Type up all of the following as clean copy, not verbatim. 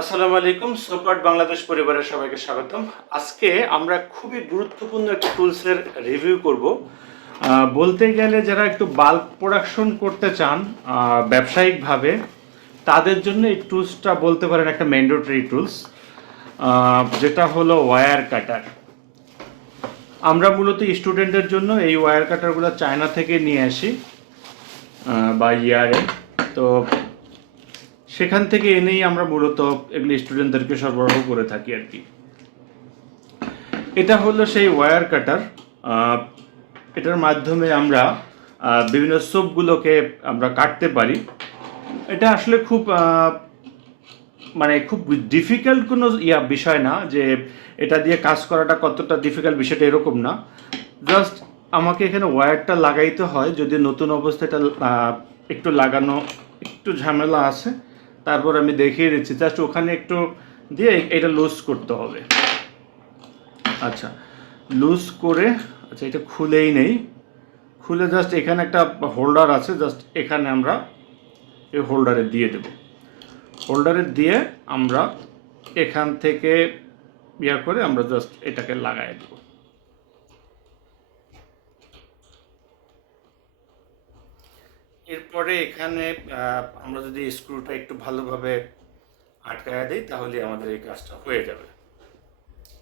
আসসালামু আলাইকুম, সোপার্ট বাংলাদেশ পরিবারের সবাইকে স্বাগতম। আজকে আমরা খুবই গুরুত্বপূর্ণ একটা টুলসের রিভিউ করব। বলতে গেলে যারা একটু বাল্ক প্রোডাকশন করতে চান ব্যবসায়িকভাবে, তাদের জন্য এই টুলসটা বলতে পারেন একটা ম্যান্ডেটরি টুলস, যেটা হলো ওয়্যার কাটার। আমরা মূলত স্টুডেন্টের জন্য এই ওয়্যার কাটারগুলো চায়না থেকে নিয়ে আসি বা ইয়ারে। তো সেখান থেকে এনেই আমরা মূলত এগুলি স্টুডেন্টদেরকে সরবরাহ করে থাকি আর কি। এটা হলো সেই ওয়্যার কাটার। এটার মাধ্যমে আমরা বিভিন্ন সোপগুলোকে আমরা কাটতে পারি। এটা আসলে খুব খুব ডিফিকাল্ট কোনো বিষয় না যে এটা দিয়ে কাজ করাটা কতটা ডিফিকাল্ট, বিষয়টা এরকম না। জাস্ট আমাকে এখানে ওয়্যারটা লাগাইতে হয়, যদি নতুন অবস্থায় এটা একটু লাগানো একটু ঝামেলা আছে। তারপর আমি দেখিয়ে দিচ্ছি, জাস্ট ওখানে একটু দিয়ে এটা লুজ করতে হবে। আচ্ছা, লুজ করে, আচ্ছা এটা খুলেই নেই, খুলে জাস্ট এখানে একটা হোল্ডার আছে, জাস্ট এখানে আমরা এই হোল্ডারে দিয়ে দেব। হোল্ডারে দিয়ে আমরা এখান থেকে করে আমরা জাস্ট এটাকে লাগাই দেব। এরপরে এখানে আমরা যদি স্ক্রুটা একটু ভালোভাবে আটকায়া দিই, তাহলে আমাদের এই কাজটা হয়ে যাবে।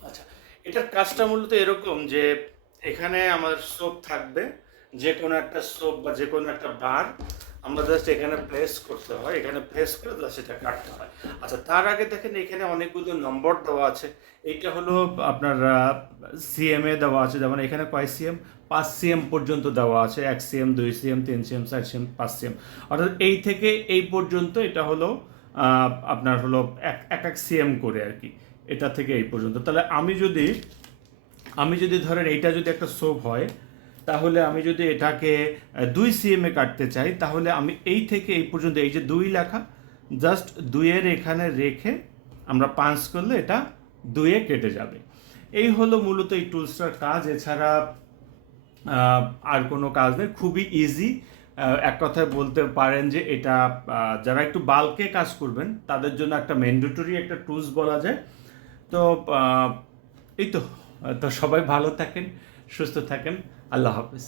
আচ্ছা, এটার কাজটা মূলত এরকম যে এখানে আমাদের সোপ থাকবে, যে কোনো একটা সোপ বা যে কোনো একটা বার আমরা জাস্ট এখানে প্রেস করতে হয়, এখানে প্রেস করে জাস্ট এটা কাটতে হয়। আচ্ছা, তার আগে দেখেন এখানে অনেকগুলো নম্বর দেওয়া আছে। এইটা হলো আপনার সিএমএ দেওয়া আছে, যেমন এখানে কয় সিএম, 5 সিএম পর্যন্ত দেওয়া আছে। 1 CM, 2 CM, 3 CM, 4 CM, 5 CM, অর্থাৎ এই থেকে এই পর্যন্ত এটা হলো আপনার হলো এক এক সিএম করে আর কি, এটা থেকে এই পর্যন্ত। তাহলে আমি যদি ধরেন এইটা যদি একটা সোপ হয়, তাহলে আমি যদি এটাকে 2 সিএমে কাটতে চাই, তাহলে আমি এই থেকে এই পর্যন্ত, এই যে 2 লেখা, জাস্ট 2-এর এখানে রেখে আমরা পাঞ্চ করলে এটা 2-এ কেটে যাবে। এই হলো মূলত এই টুলসটার কাজ। এছাড়া আর কোনো কাজ নেই, খুবই ইজি। এক কথায় বলতে পারেন যে এটা যারা একটু বাল্কে কাজ করবেন তাদের জন্য একটা ম্যান্ডেটরি একটা টুলস বলা যায়। তো এই তো, সবাই ভালো থাকেন, সুস্থ থাকেন, আল্লাহ হাফেজ।